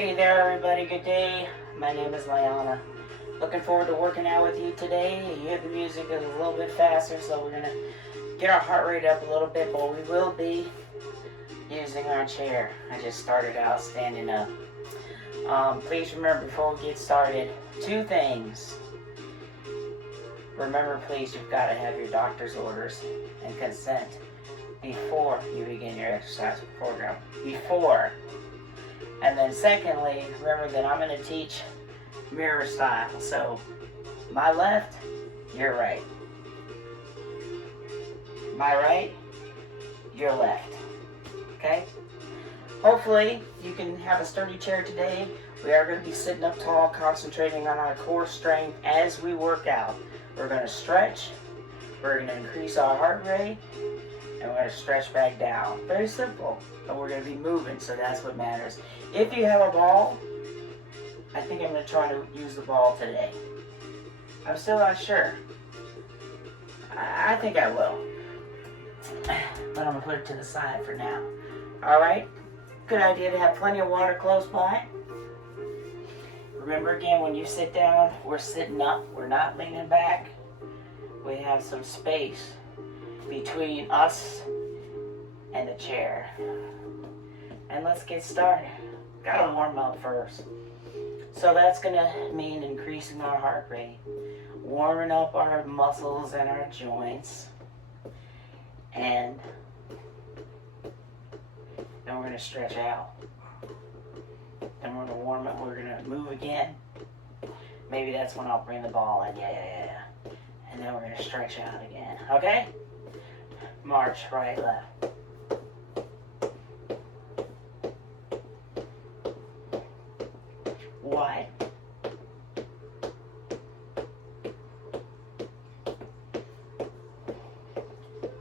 Hey there, everybody. Good day. My name is Liana. Looking forward to working out with you today. You hear the music is a little bit faster, so we're going to get our heart rate up a little bit, but we will be using our chair. I just started out standing up. Please remember before we get started, two things. Remember, please, you've got to have your doctor's orders and consent before you begin your exercise program. Before. And then secondly, remember that I'm going to teach mirror style. So, my left, your right. My right, your left. Okay? Hopefully, you can have a sturdy chair today. We are going to be sitting up tall, concentrating on our core strength as we work out. We're going to stretch. We're going to increase our heart rate. And we're going to stretch back down. Very simple. But we're going to be moving, so that's what matters. If you have a ball, I think I'm going to try to use the ball today. I'm still not sure. I think I will. But I'm going to put it to the side for now. Alright? Good idea to have plenty of water close by. Remember again, when you sit down, we're sitting up. We're not leaning back. We have some space between us and the chair. And let's get started. Gotta warm up first. So that's gonna mean increasing our heart rate, warming up our muscles and our joints, and then we're gonna stretch out. Then we're gonna warm up, we're gonna move again. Maybe that's when I'll bring the ball in, yeah. And then we're gonna stretch out again, okay? March, right, left. Wide.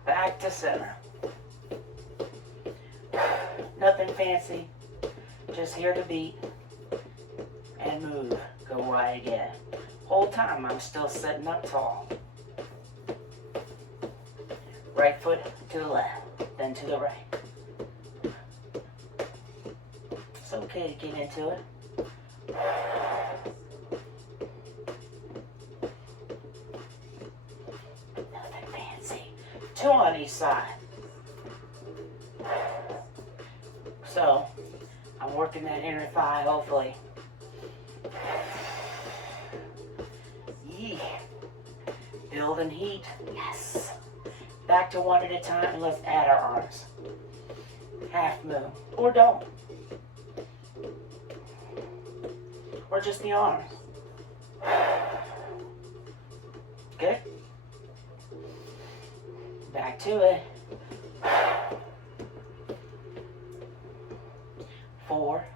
Back to center. Nothing fancy. Just here to beat. And move. Go wide again. Whole time I'm still sitting up tall. Right foot to the left, then to the right. It's okay to get into it. Nothing fancy. Two on each side. So, I'm working that inner thigh, hopefully. Yee. Building heat. Yes. Back to one at a time, and let's add our arms. Half moon, or don't. Or just the arms. Good. Back to it. 4,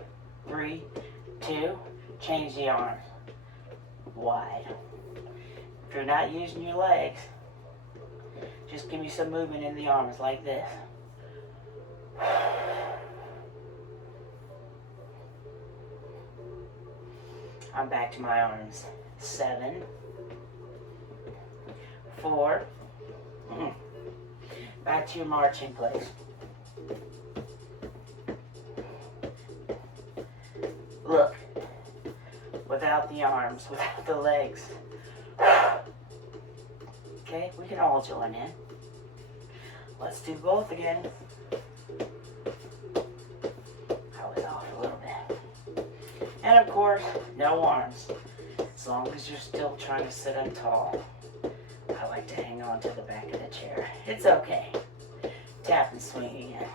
3, 2, change the arms. Wide. If you're not using your legs, just give me some movement in the arms like this. I'm back to my arms. 7, 4. Back to your marching place. Look, without the arms, without the legs. Okay, we can all join in. Let's do both again. I was off a little bit. And of course, no arms. As long as you're still trying to sit up tall. I like to hang on to the back of the chair. It's okay. Tap and swing again.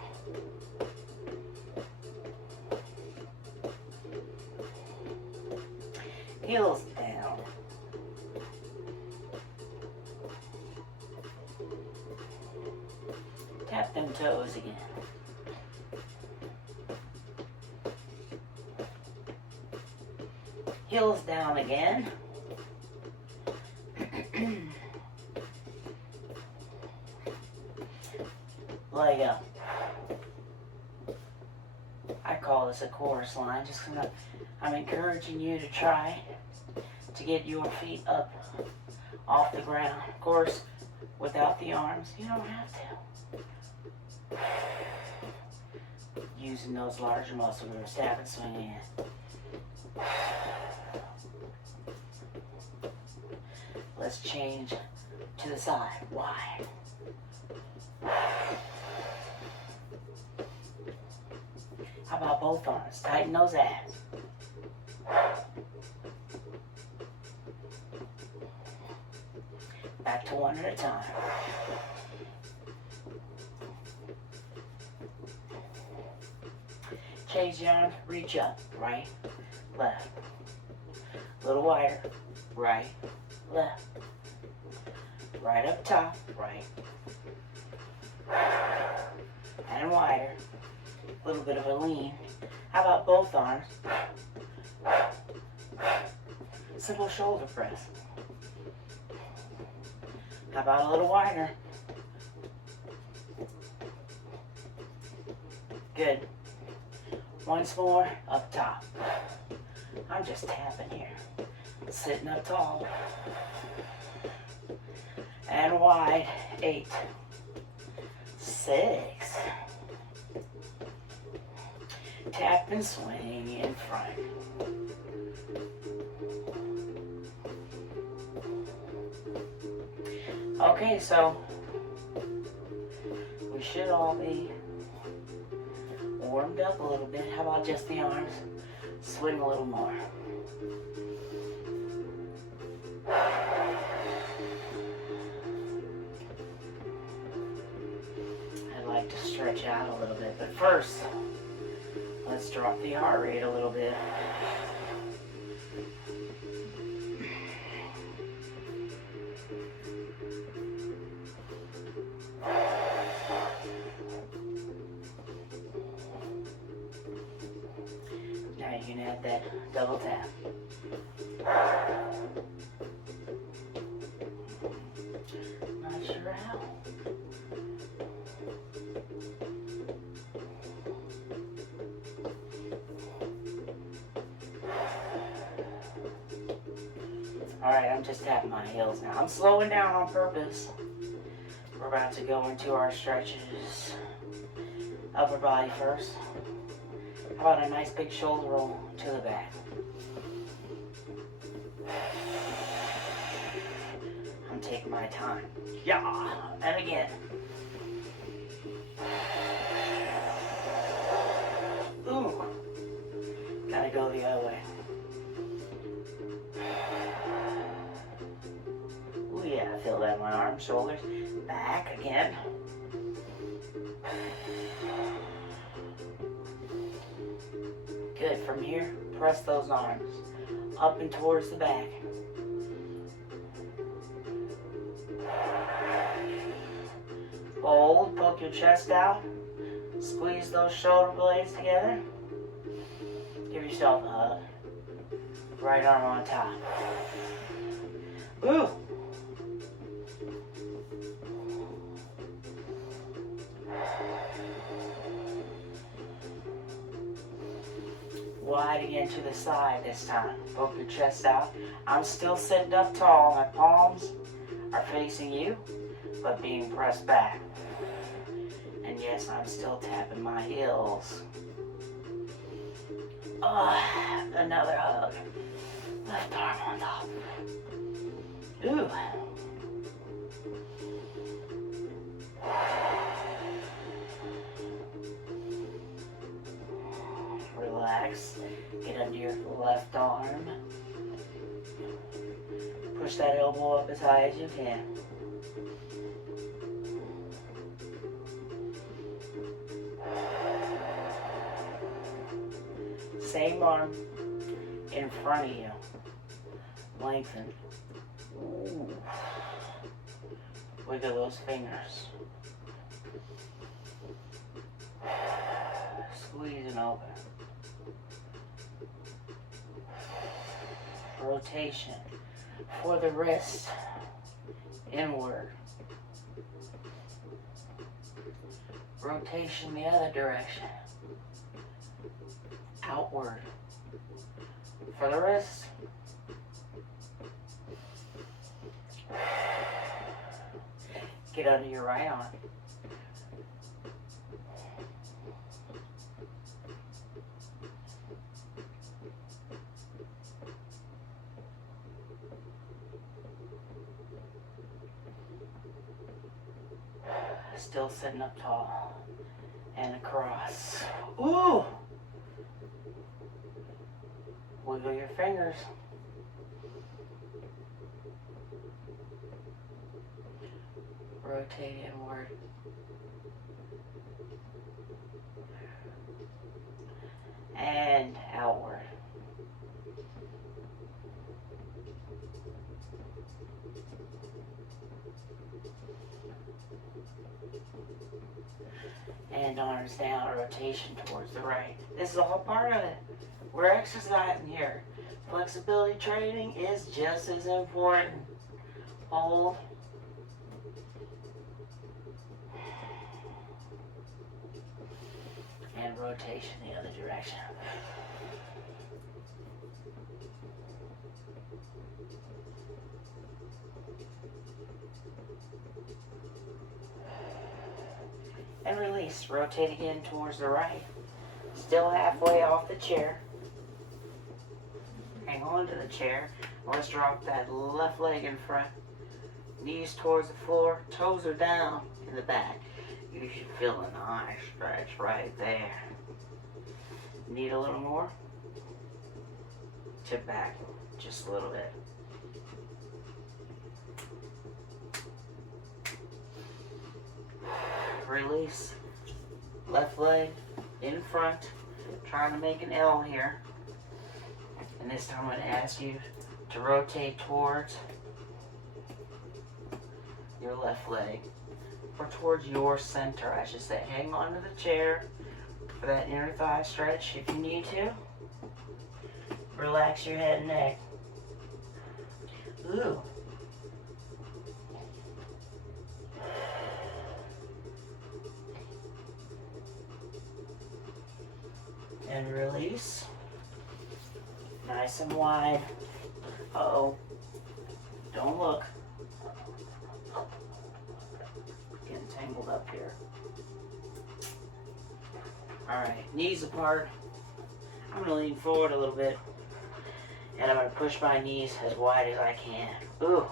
Heels down. Tap them toes again. Heels down again. Leg up. I call this a chorus line. I'm encouraging you to try to get your feet up off the ground. Of course, without the arms, you don't have to. using those larger muscles we were stabbing, swinging in. Let's change to the side. Wide. How about both arms? Tighten those abs. Back to one at a time. Change the arms, reach up. Right, left. A little wider. Right, left. Right up top. Right. And wider. A little bit of a lean. How about both arms? Simple shoulder press. How about a little wider? Good. Once more, up top. I'm just tapping here. Sitting up tall. And wide. 8. 6. Tap and swing in front. Okay, so we should all be warmed up a little bit. How about just the arms? Swing a little more. I'd like to stretch out a little bit, but first, let's drop the heart rate a little bit. Now you can add that double tap. Not sure how. Alright, I'm just tapping my heels now. I'm slowing down on purpose. We're about to go into our stretches. Upper body first. How about a nice big shoulder roll to the back? I'm taking my time. Yeah, and again. Ooh, gotta go the other way. Ooh yeah, I feel that in my arms, shoulders, back again. Good, from here, press those arms up and towards the back. Hold, poke your chest out, squeeze those shoulder blades together. Give yourself a hug. Right arm on top. Ooh. Wide again to the side this time. Poke your chest out. I'm still sitting up tall. My palms are facing you, but being pressed back. And yes, I'm still tapping my heels. Another hug. Left arm on top. Ooh. Relax. Get under your left arm. Push that elbow up as high as you can. Same arm in front of you. Lengthen. Ooh. Wiggle those fingers. Squeeze and open. Rotation for the wrist. Inward. Rotation the other direction. Outward. For the wrist. Get under your right arm. Still sitting up tall. And across. Ooh! Wiggle your fingers. Rotate inward. And outward. And arms down, rotation towards the right. This is all part of it. We're exercising here. Flexibility training is just as important. Hold. And rotation the other direction. And release. Rotate again towards the right. Still halfway off the chair. Hang on to the chair. Let's drop that left leg in front. Knees towards the floor. Toes are down in the back. You should feel a nice stretch right there. Need a little more? Tip back just a little bit. Release. Left leg in front. Trying to make an L here. And this time I'm going to ask you to rotate towards your left leg. Or towards your center, I should say. Hang on to the chair for that inner thigh stretch if you need to. Relax your head and neck. Ooh. And release. Nice and wide. Uh-oh. Don't look. Getting tangled up here. Alright, knees apart. I'm going to lean forward a little bit. And I'm going to push my knees as wide as I can. Ooh.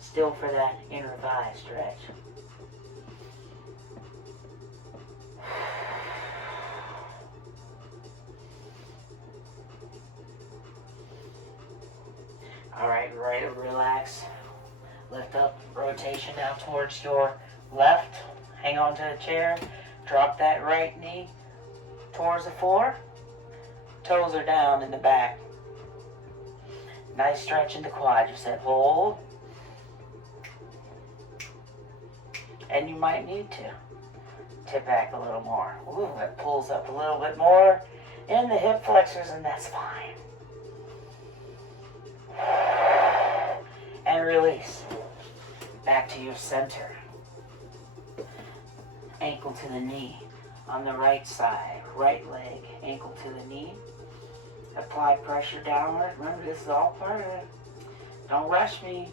Still for that inner thigh stretch. Alright, ready to relax. Lift up, rotation down towards your left. Hang on to the chair. Drop that right knee towards the floor. Toes are down in the back. Nice stretch in the quadricep. Hold. And you might need to tip back a little more. Ooh, that pulls up a little bit more in the hip flexors, and that's fine. And release. Back to your center. Ankle to the knee. On the right side, right leg, ankle to the knee. Apply pressure downward. Remember, this is all part of it. Don't rush me.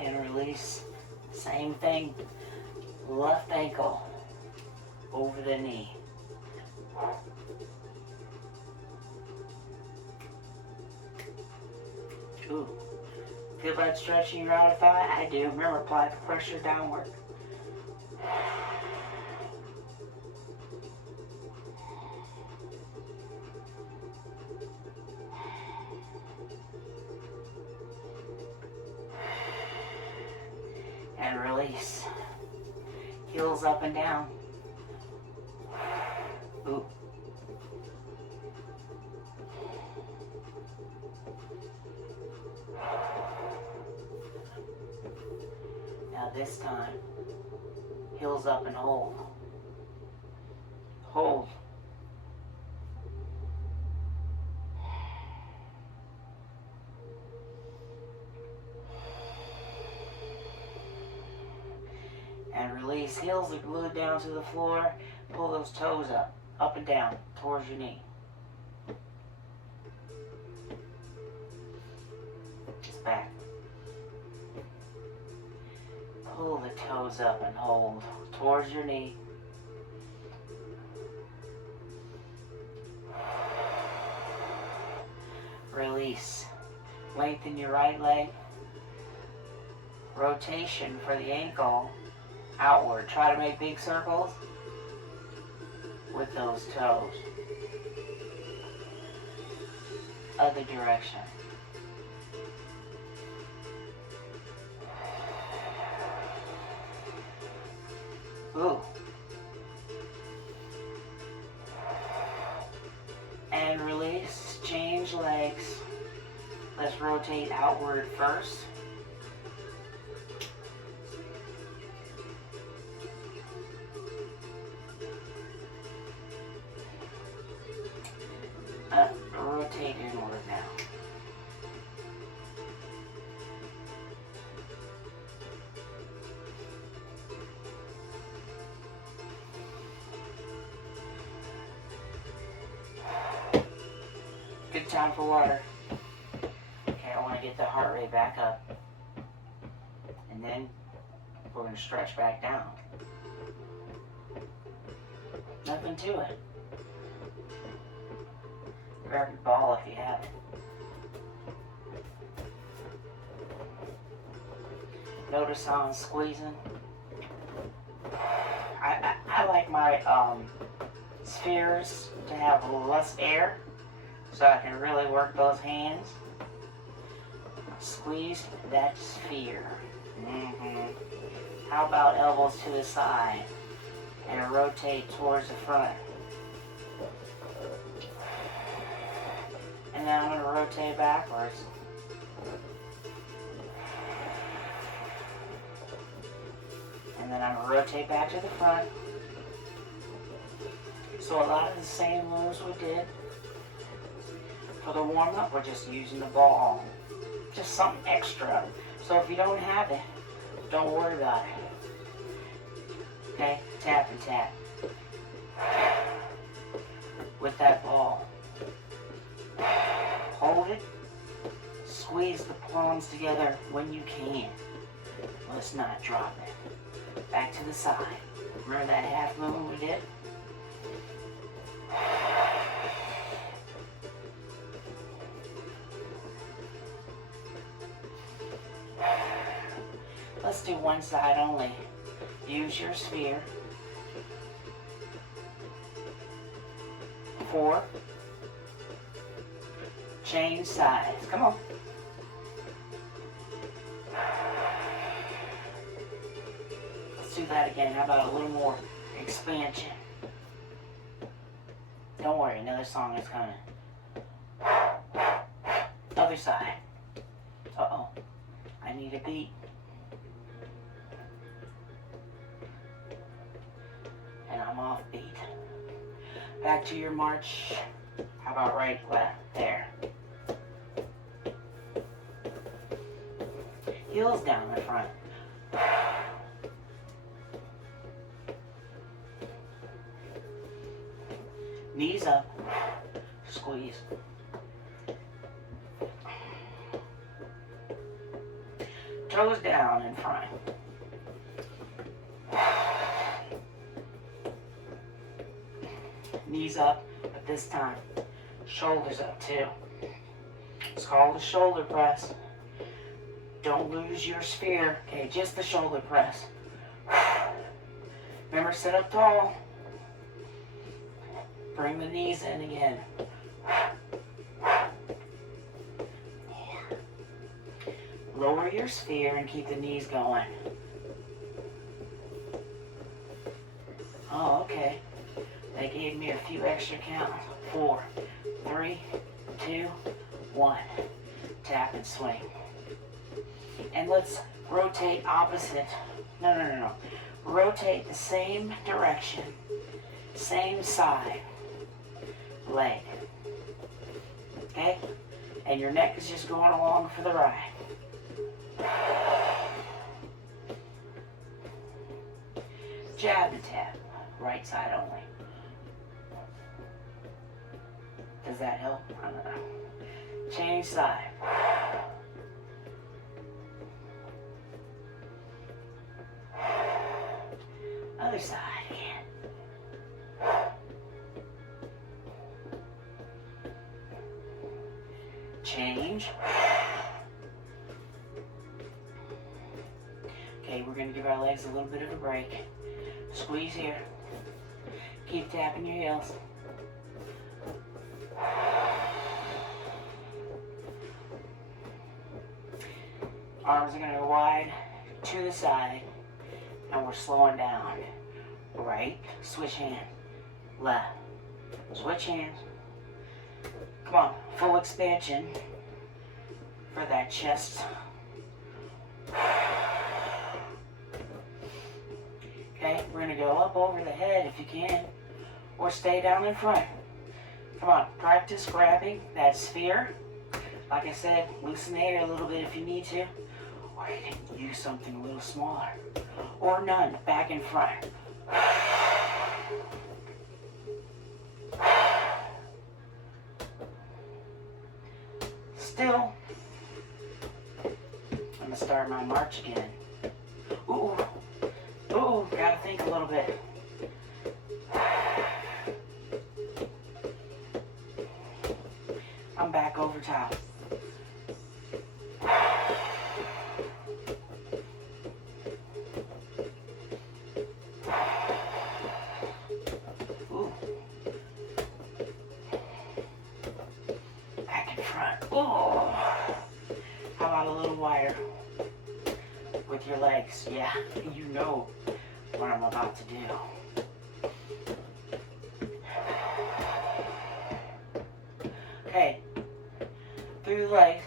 And release. Same thing. Left ankle over the knee. Ooh. Feel that stretching your outer thigh? I do. Remember, apply the pressure downward. And release. Heels up and down. Ooh. Now this time, heels up and hold. Hold. And release. Heels are glued down to the floor. Pull those toes up and down towards your knee. Just back. Pull the toes up and hold towards your knee. lengthen your right leg. Rotation for the ankle outward. Try to make big circles with those toes. Other direction. Ooh. And release, change legs. Let's rotate outward first. Rotate inward now. Good time for water. Okay, I want to get the heart rate back up. And then we're going to stretch back down. Nothing to it. Grab your ball if you have it. Notice how I'm squeezing. I like my spheres to have less air so I can really work those hands. Squeeze that sphere. How about elbows to the side and rotate towards the front? And then I'm going to rotate backwards. And then I'm going to rotate back to the front. So a lot of the same moves we did. For the warm-up, we're just using the ball. Just something extra. So if you don't have it, don't worry about it. Okay? Tap and tap. With that ball. Hold it. Squeeze the palms together when you can. Let's not drop it. Back to the side. Remember that half movement we did? Let's do one side only. Use your sphere. 4. Change sides. Come on. Let's do that again. How about a little more expansion? Don't worry, another song is coming. Other side. Uh-oh. I need a beat. And I'm off beat. Back to your march. How about right, left, there. Heels down in front. Knees up. Squeeze. Toes down in front. Knees up, but this time, shoulders up too. It's called a shoulder press. Don't lose your sphere. Okay, just the shoulder press. Remember, sit up tall. Bring the knees in again. Lower your sphere and keep the knees going. Oh, okay. They gave me a few extra counts. 4, 3, 2, 1. Tap and swing. And let's rotate opposite. No. Rotate the same direction. Same side. Leg. Okay? And your neck is just going along for the ride. Jab and tap. Right side only. Does that help? I don't know. Change side. Other side again. Change. Okay, we're going to give our legs a little bit of a break. Squeeze here. Keep tapping your heels. Arms are going to go wide to the side, and we're slowing down. Right, switch hand, left, switch hands. Come on, full expansion for that chest. Okay, we're going to go up over the head if you can, or stay down in front. Come on, practice grabbing that sphere. Like I said, loosen the air a little bit if you need to, or you can use something a little smaller, or none, back in front. Still, I'm gonna start my march again. Ooh, ooh, gotta think a little bit. I'm back over top. Ooh. Back in front. Ooh. How about a little wider with your legs? Yeah, you know what I'm about to do. Okay, through the legs,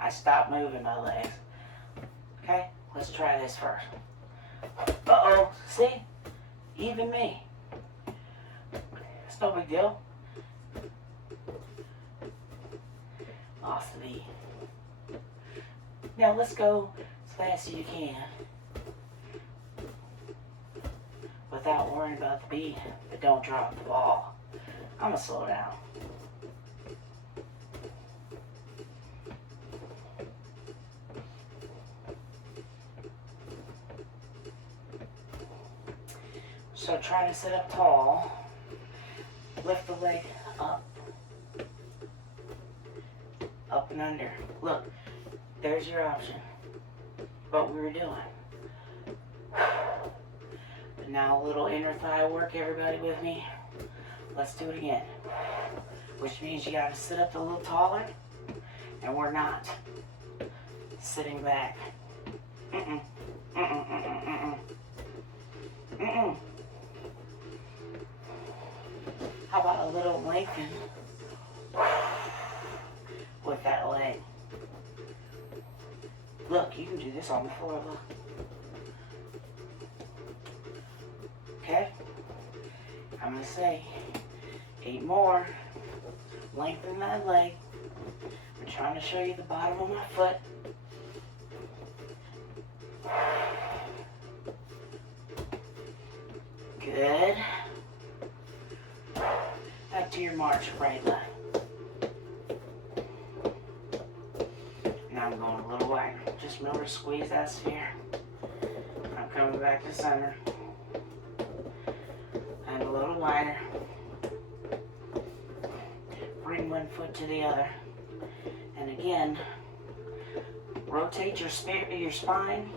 I stop moving my legs. Okay, let's try this first. Uh-oh, see? Even me. It's no big deal. Lost the beat. Now let's go as fast as you can without worrying about the beat, but don't drop the ball. I'm gonna slow down. So try to sit up tall, lift the leg up and under. Look, there's your option, what we were doing. But now a little inner thigh work, everybody with me. Let's do it again. Which means you gotta sit up a little taller, and we're not sitting back. Mm-mm, mm-mm, mm-mm, mm-mm. Mm-mm. How about a little lengthen with that leg? Look, you can do this on the floor, look. Okay? I'm gonna say 8 more. Lengthen that leg. I'm trying to show you the bottom of my foot. Good. Back to your march, right leg. Now I'm going a little wider. Just remember to squeeze that sphere. I'm coming back to center. And a little wider. Bring one foot to the other. And again, rotate your spine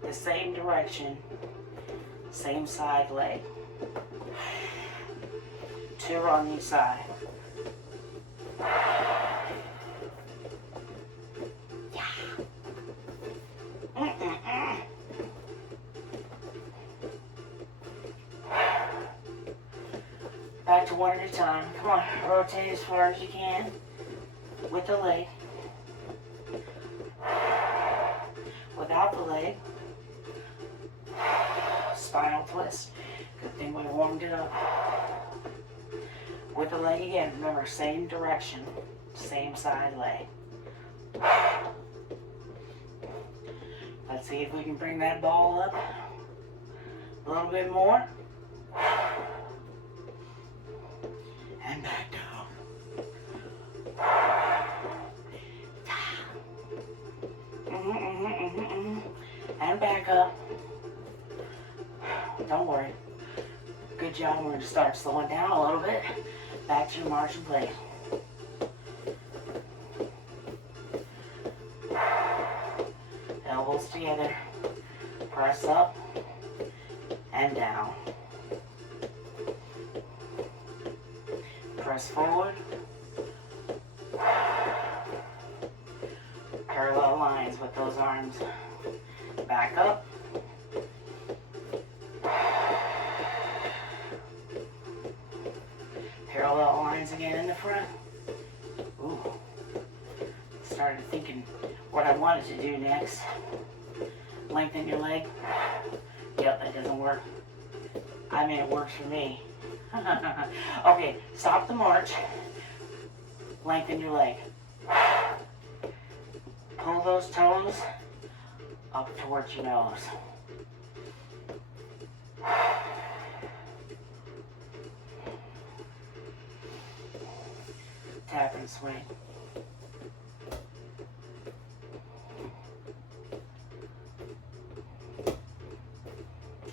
the same direction, same side leg. 2 on each side. Back to one at a time. Come on, rotate as far as you can with the leg. Without the leg, spinal twist. Good thing we warmed it up. With the leg again, remember, same direction, same side leg. Let's see if we can bring that ball up a little bit more. And back down. And back up. Don't worry. Good job. We're going to start slowing down a little bit. Back to your march and play. Elbow close together. Press up and down. Press forward. Parallel lines with those arms. Back up. Parallel lines again in the front. Ooh. Started thinking what I wanted to do next. Lengthen your leg. Yep, that doesn't work. I mean, it works for me. Okay, stop the march. Lengthen your leg. Pull those toes up towards your nose. Tap and swing.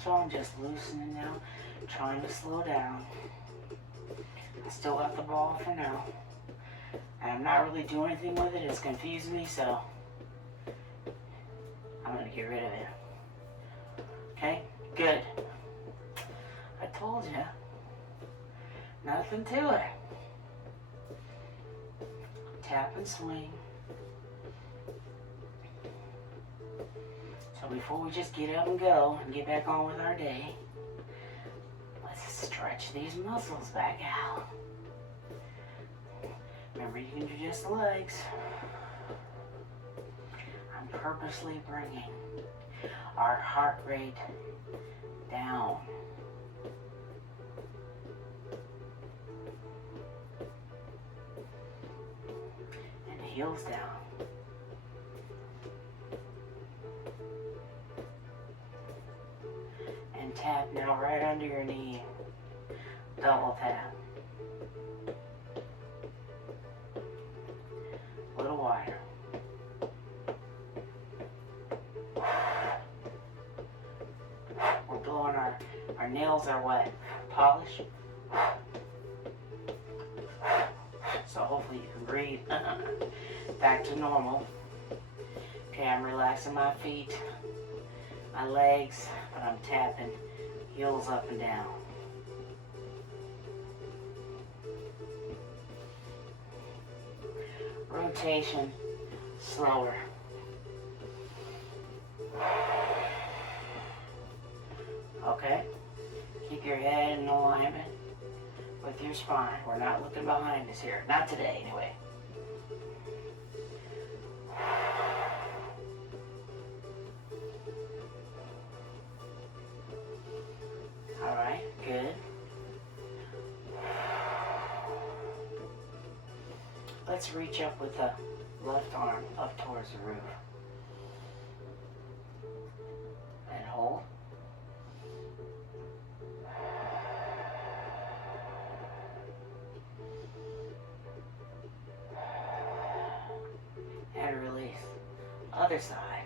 So I'm just loosening now, trying to slow down. I still got the ball for now. And I'm not really doing anything with it. It's confusing me, so I'm going to get rid of it. Okay? Good. I told you. Nothing to it. Tap and swing. So before we just get up and go and get back on with our day, let's stretch these muscles back out. Remember, you can do just the legs. I'm purposely bringing our heart rate down. And heels down. And tap now right under your knee. Double tap. A little wider. We're blowing our nails are wet. Polish. So hopefully you can breathe. Back to normal. Okay, I'm relaxing my feet, my legs, but I'm tapping heels up and down. Rotation slower. Okay? Keep your head in alignment with your spine. We're not looking behind us here. Not today, anyway. Alright, good. Let's reach up with the left arm up towards the roof. And hold. And release. Other side.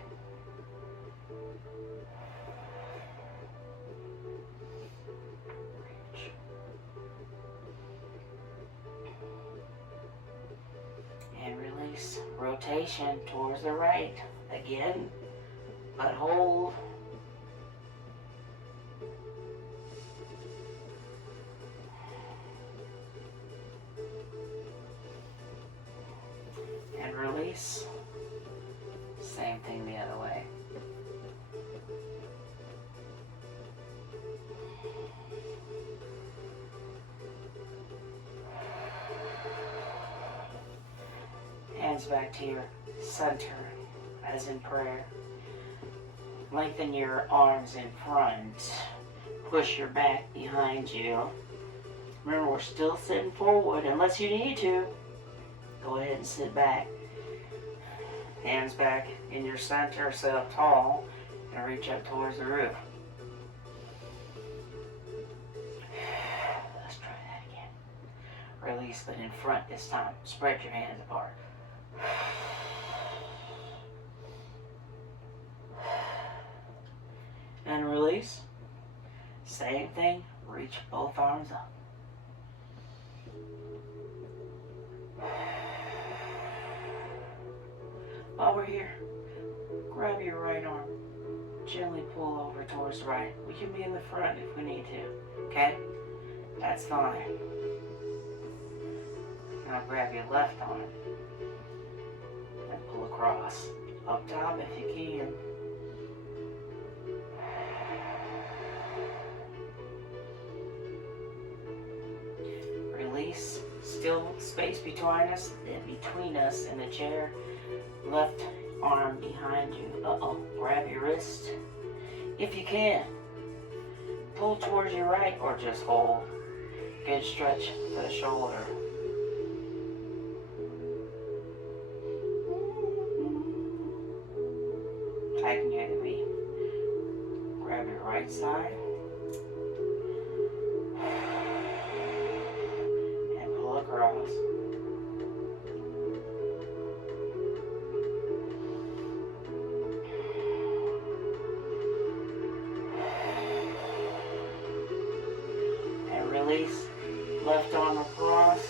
Reach. And release. Rotation towards the right. Again, but hold. And release. Same thing the other way. Hands back to your center, as in prayer. Lengthen your arms in front. Push your back behind you. Remember, we're still sitting forward unless you need to. Go ahead and sit back. Hands back in your center, sit up tall, and reach up towards the roof. Let's try that again. Release, but in front this time. Spread your hands apart. And release. Same thing. Reach both arms up. While we're here, Grab your right arm. Gently pull over towards the right. We can be in the front if we need to. Okay? That's fine. Now grab your left arm and pull across. Up top if you can. Release. Still space between us and the chair. Left arm behind you. Uh-oh. Grab your wrist. If you can. Pull towards your right or just hold. Good stretch for the shoulder. Tighten your knee. Grab your right side. And pull across. And release. Left arm across.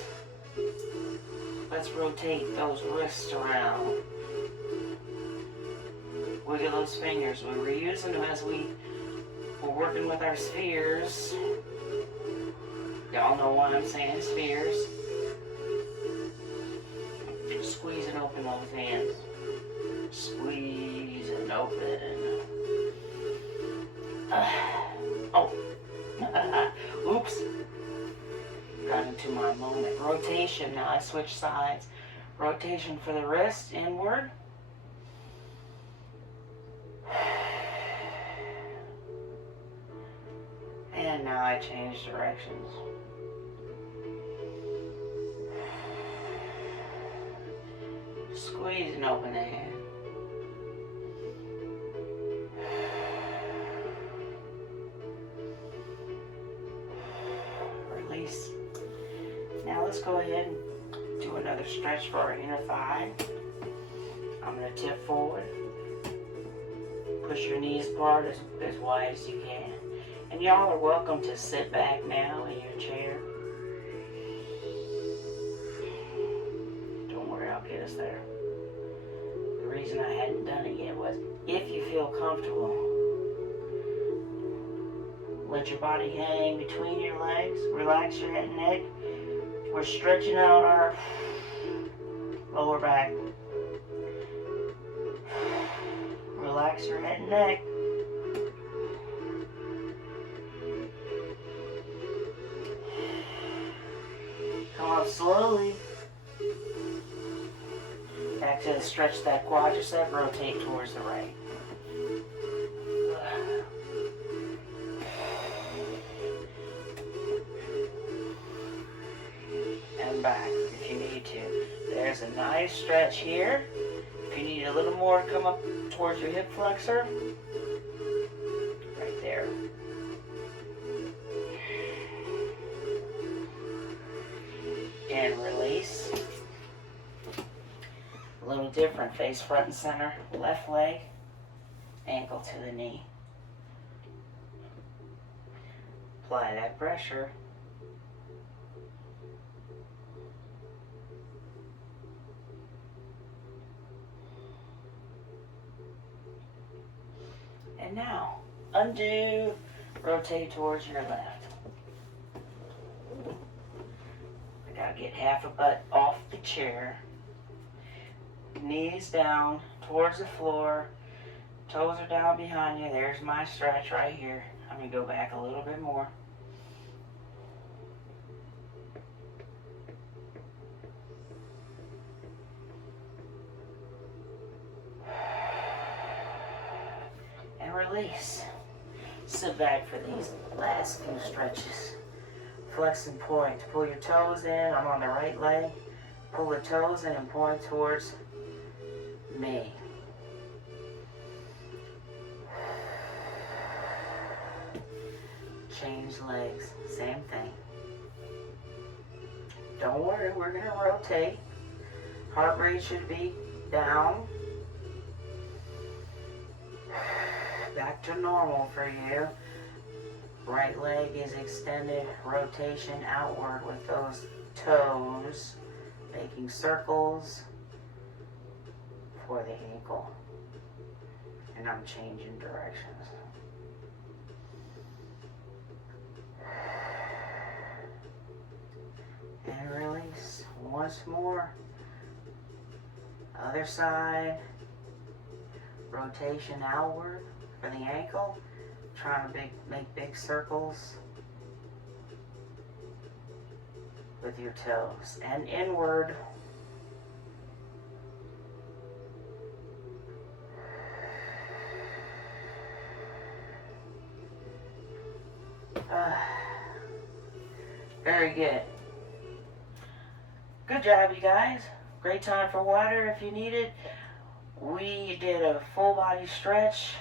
Let's rotate those wrists around. Wiggle those fingers. We were using them as we were working with our spheres. Y'all know why I'm saying spheres. Squeeze and open those hands. Squeeze and open. Oh. Oops. Got into my moment. Rotation. Now I switch sides. Rotation for the wrist inward. And now I change directions. Squeeze and open the hand. Release. Now let's go ahead and do another stretch for our inner thigh. I'm going to tip forward. Push your knees apart as wide as you can. And y'all are welcome to sit back now in your chair. Don't worry, I'll get us there. The reason I hadn't done it yet was if you feel comfortable, let your body hang between your legs. Relax your head and neck. We're stretching out our lower back. Relax your head and neck. Come up slowly. Back to stretch that quadricep. Rotate towards the right. And back if you need to. There's a nice stretch here. If you need a little more, come up towards your hip flexor. Right there. And release. A little different. Face front and center. Left leg. Ankle to the knee. Apply that pressure. And now, undo, rotate towards your left. I gotta get half a butt off the chair. Knees down towards the floor. Toes are down behind you. There's my stretch right here. I'm gonna go back a little bit more. Release. Sit back for these last few stretches. Flex and point. Pull your toes in. I'm on the right leg. Pull the toes in and point towards me. Change legs. Same thing. Don't worry, we're going to rotate. Heart rate should be down. Back to normal for you. Right leg is extended, rotation outward with those toes, making circles for the ankle. And I'm changing directions. And release once more. Other side. Rotation outward for the ankle. Trying to make big circles with your toes. And inward. Very good. Good job, you guys. Great time for water if you need it. We did a full body stretch.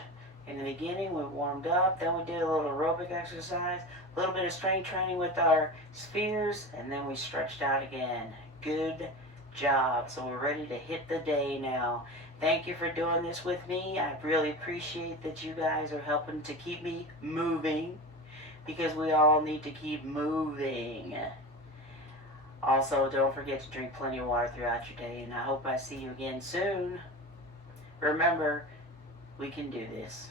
In the beginning, we warmed up. Then we did a little aerobic exercise. A little bit of strength training with our spheres. And then we stretched out again. Good job. So we're ready to hit the day now. Thank you for doing this with me. I really appreciate that you guys are helping to keep me moving, because we all need to keep moving. Also, don't forget to drink plenty of water throughout your day, and I hope I see you again soon. Remember, we can do this.